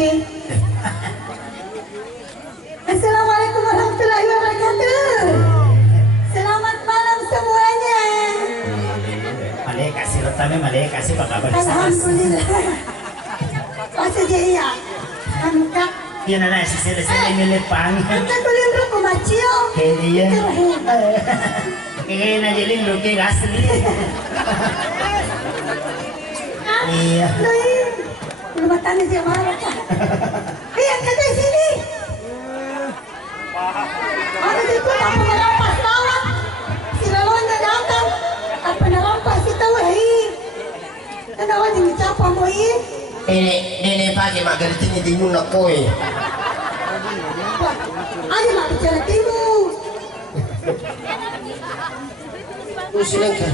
Ci. Assalamualaikum warahmatullahi wabarakatuh. Selamat malam semuanya. Malay kasih rotame, malay kasih Pak kabar. Alhamdulillah. Masa jaya. Angkat. Yan na si sila nilipang. Angkat kulit ko macio. Kaya kaya na jiling rugi asli. Iya. Belum tanya dia marah. Angkat dari sini. Ada di kota apa merampas lawat. Si lawannya datang. Apa merampas itu wahai. Kenapa jadi siapa mau ini? Nene pagi mak gertinya di munak koi. Ada mak bicara timu. Usilan ka.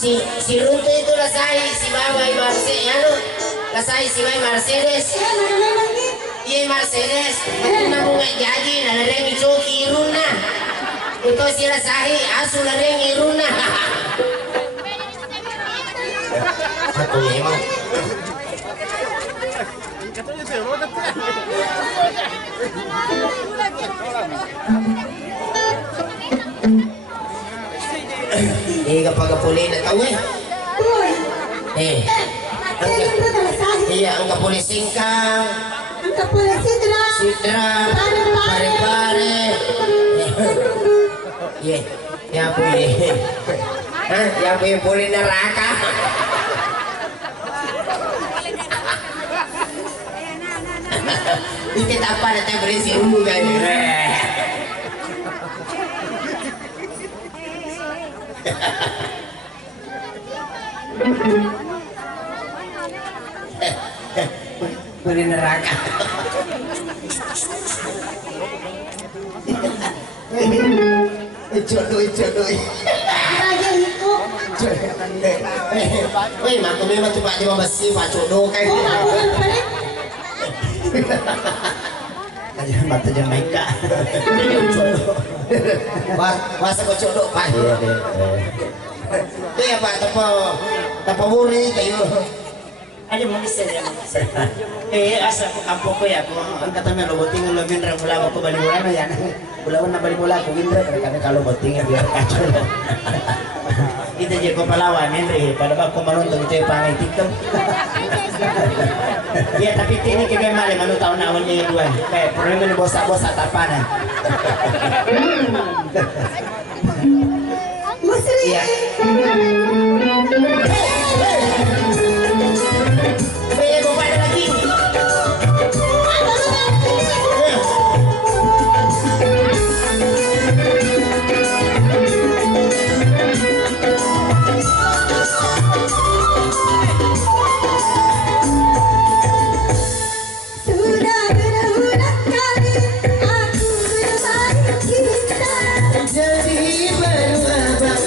Si Runto itu lasai si Bawai Mercedes, ano? Lasai si Bawai Mercedes. Iya Mercedes. Aku nabunga jadi nalareng ijoki iruna. Ito si lasai asu lareng iruna. Aku memang. Kapag puli na tahu iya ang kapuli singkang Ang kapula sidra. sidra pare-pare iya ya puli ya puli neraka dikit apa nanti berisi kan beri neraka jodoh Raja itu. woi maku memang cuma dia besi pak jodoh kan Oh, aku yang paling. Aja mata Jamaika. masa kau jodoh pak iya pak tapa wuri kayu Aja manisya ya manisya. Asa ko kampo ko ya ko ang katame loboting lo minra mula ko baliwala na yan. Bulawan na baliwala ko minra kami kalau boting biar kacau. Itu je ko palawan Henry pada ba ko manonton itu pangai TikTok. Ya tapi ini kayak male manu tahun awalnya yang dua. Kayak problema ni bosa-bosa tapanan. Musri. Iya. Sudah berulang kali aku berbalik cinta. jadi baru abang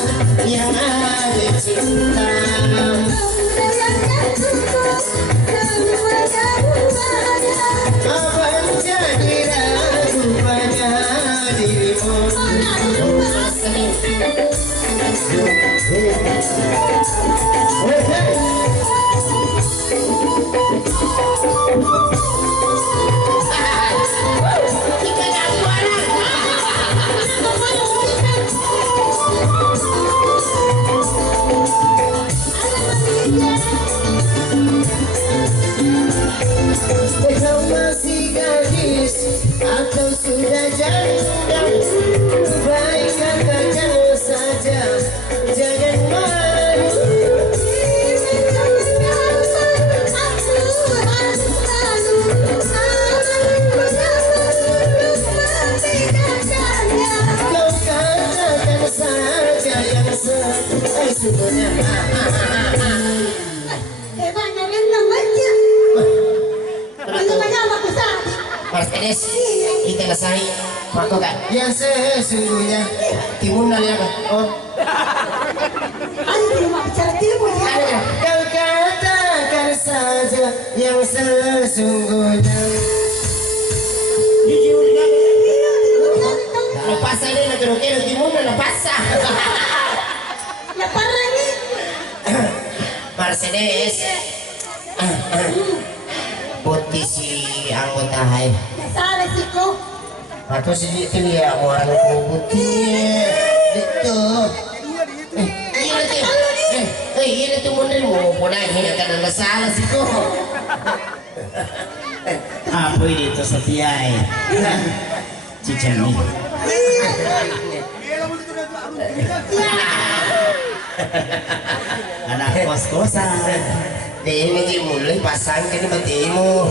yang ada cinta Sayangkan untuk semua jawabannya. abang jadi ragu pada dirimu kau masih gadis atau sudah janda baik katakan saja jangan malu kau katakan saja yang sesungguhnya Hebatnya Rendang baca. Bagaimana aku saat? Mercedes kita selesai maka kan yang sesungguhnya timun ya kan oh Ada di rumah bicara timu ya. ada kau katakan saja yang sesungguhnya lepas aja nak kira timun lepas Lepas lagi. Mercedes. Putih si anggota hai. Salah sih ko. Atau si itu ya orang putih. Itu. Iya itu. Iya itu mundur mau pulang hingga karena salah sih kok. Apa itu setia Cicani. Anak kos-kosan. Ini mulai pasang ke matimu.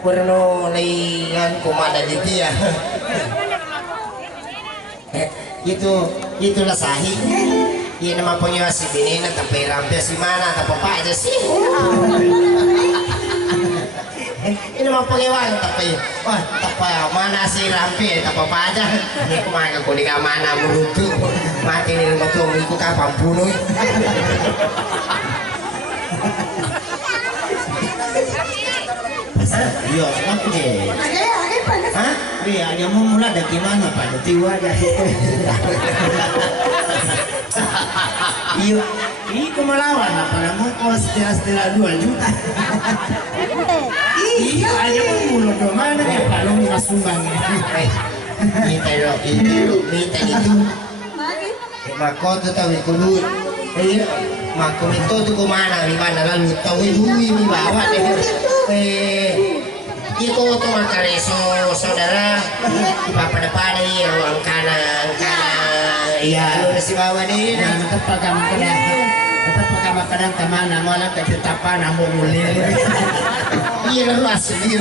Purno layan komanda di dia. Itulah sahih. Iya nama punya si bini na tapi rampia si mana tapi apa aja sih. Ini nama pengewan tapi wah tapi mana si rampia tapi apa aja. Ini kemana kau di mana melutu mati nih rumah tuh ikut kapan bunuh. Iya, oke. Ada panas. Hah? Iya, yang mau mulai dari mana pada tiwa aja. Iya, ini kemelawan apa namanya? Kalau setelah 2 juta. Iya, aja mau mulai dari mana ya Pak? Lo minta sumbang ya. Minta itu. Mari. Mako tu tahu kudu. Mako itu tu ke mana? Di mana lalu tahu duit di bawah deh. Itu tuh makanya saudara di papan depan nih ruang kanan. Iya. Lu si bawah nih. Nah, tetap kadang kemana malah ke tetapan ambo mulir. Iya lu asli.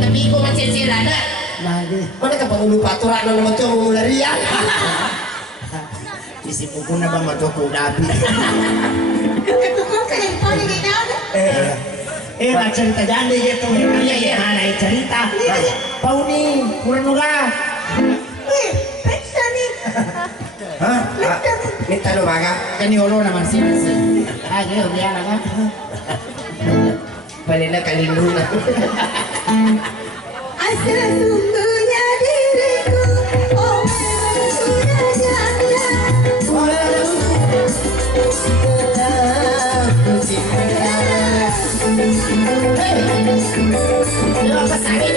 Tapi kok macam ada. Lagi. Mana ke penghulu paturan nama tuh mularian. Isi buku na ba matoko dapi. Itu kok kayak paling ini ada. Cerita jadi gitu. Iya, ada cerita. Pauni, kurang nuga. Pesta nih. Hah? Minta lu maga. Kan yolo naman sih. Ayo, dia naga. Panina kalinduna. Asal sungguhnya diriku, oh memang sudah janda. Dia pasangin.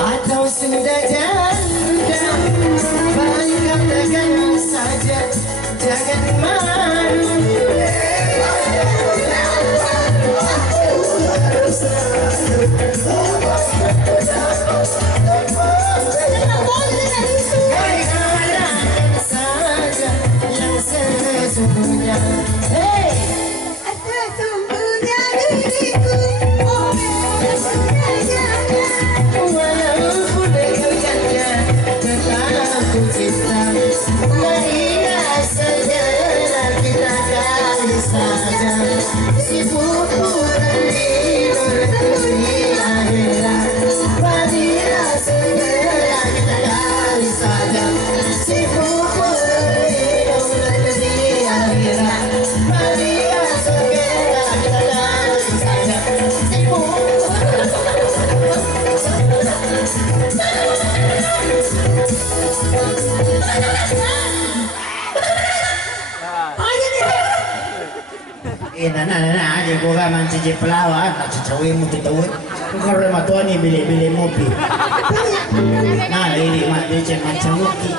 Atau sudah janda, baik katakan saja, jangan malu. Katakan saja yang sesungguhnya. Hey! Asal sungguhnya diriku, oh memang sudah janda. Walaupun dengannya tetap ku cinta. Marilah saja kita kali saja. Si buku tertidur di akhirat. Marilah saja kita kali saja. Si buku tertidur di akhirat. Marilah saja kita kali saja. Si buku Aja gua gak mancing pelawat, tak cewek mau ditawut. Kau rumah tua nih beli mobil. Nah, ini macam mobil.